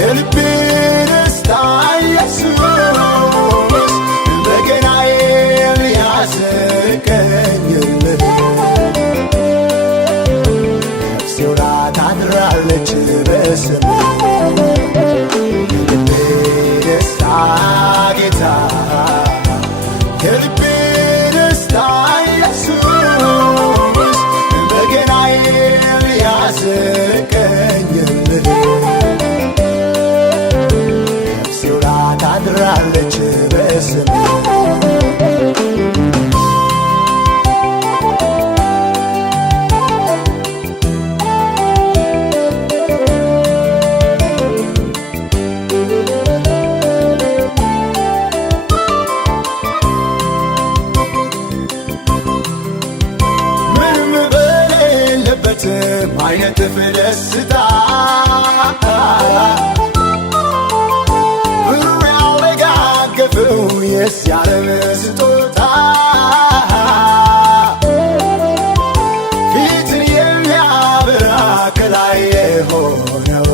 የልቤ ደስታ ኢየሱስ በገናዬ ሊያስቀኝልህ ነፍሴ ውላ ታድራለች በስምህ የልቤ ደስታ ጌታ የልቤ ደስታ ኢየሱስ በገናዬ ሊያስቀኝልህ ታድራለች በስምህ ምንም በሌለበትም አይነጥፍ ደስታ የስ ያለም ስጦታ ፊትን የሚያበራ ከላይ የሆነው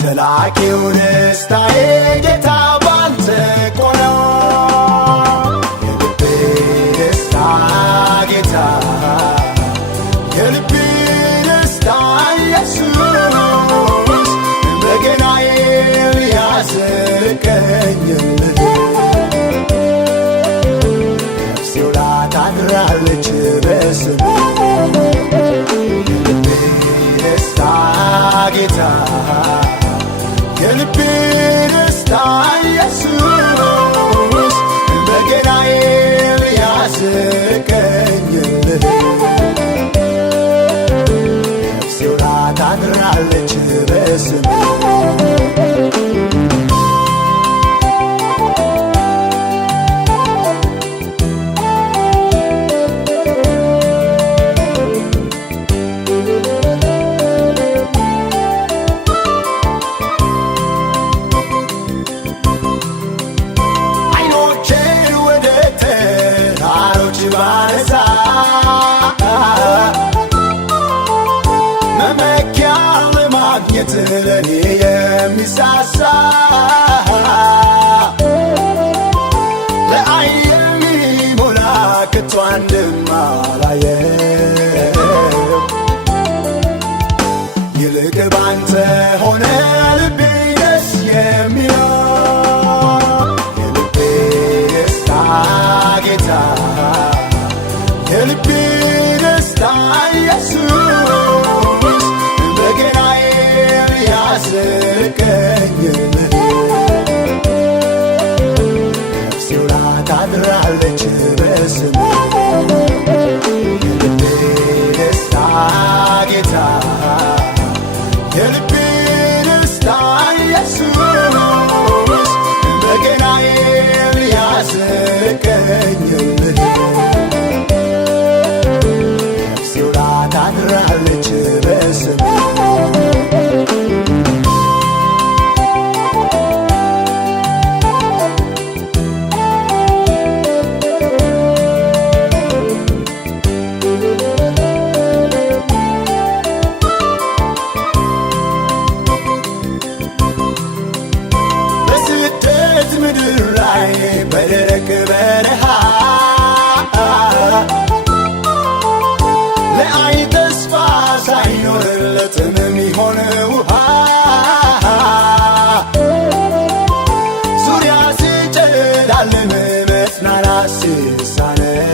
ዘላቂው ደስታዬ ጌታ ባንተ እኮ ነው። የልቤ ደስታ ጌታ የልቤ ደስታ ኢየሱስ በገናዬ ያስቀኝልህ ነፍሴ ውላ ታድራለች በስምህ የልቤ ደስታ ጌታ የልቤ ደስታ ኢየሱስ በገናዬ ያስቀኝልህ ነፍሴ ውላ ታድራለች በስምህ ባነሳ መመኪያ ለማግኘት ለኔ የሚሳሳ ለዓይን የሚሞላ ከቶ አንድም አላየው ይልቅ ባንተ ሆነ ልቤ ደስ የሚለው የልቤ ደስታ ጌታ የልቤ ደስታ ኢየሱስ በገናዬ ያስቀኝልህ ነፍሴ ውላ ታድራለች በስምህ የልቤ ደስታ ጌታ የልቤ ደስታ ኢየሱስ በገናዬ ያስቀኝልህ ታድራለች በስምህ በስደት ምድር ላይ በደረቅ በረሃ ለዓይን ተስፋ ሳይኖርለትም የሚሆን ውሃ ዙሪያ ሲጨላልም መጽናናት ሲሳነኝ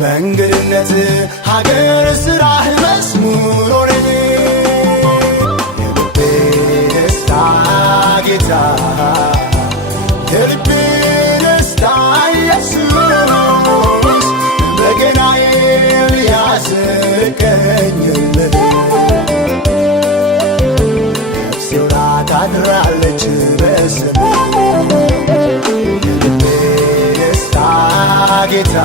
በእንግድነት ሀገር ስራህ መዝሙር ሆነኝ የልቤ ደስታ ጌታ የልቤ ደስታ ኢየሱስ በገናዬ ያስቀኝልህ ነፍሴ ውላ ታድራለች በስምህ የልቤ ደስታ ጌታ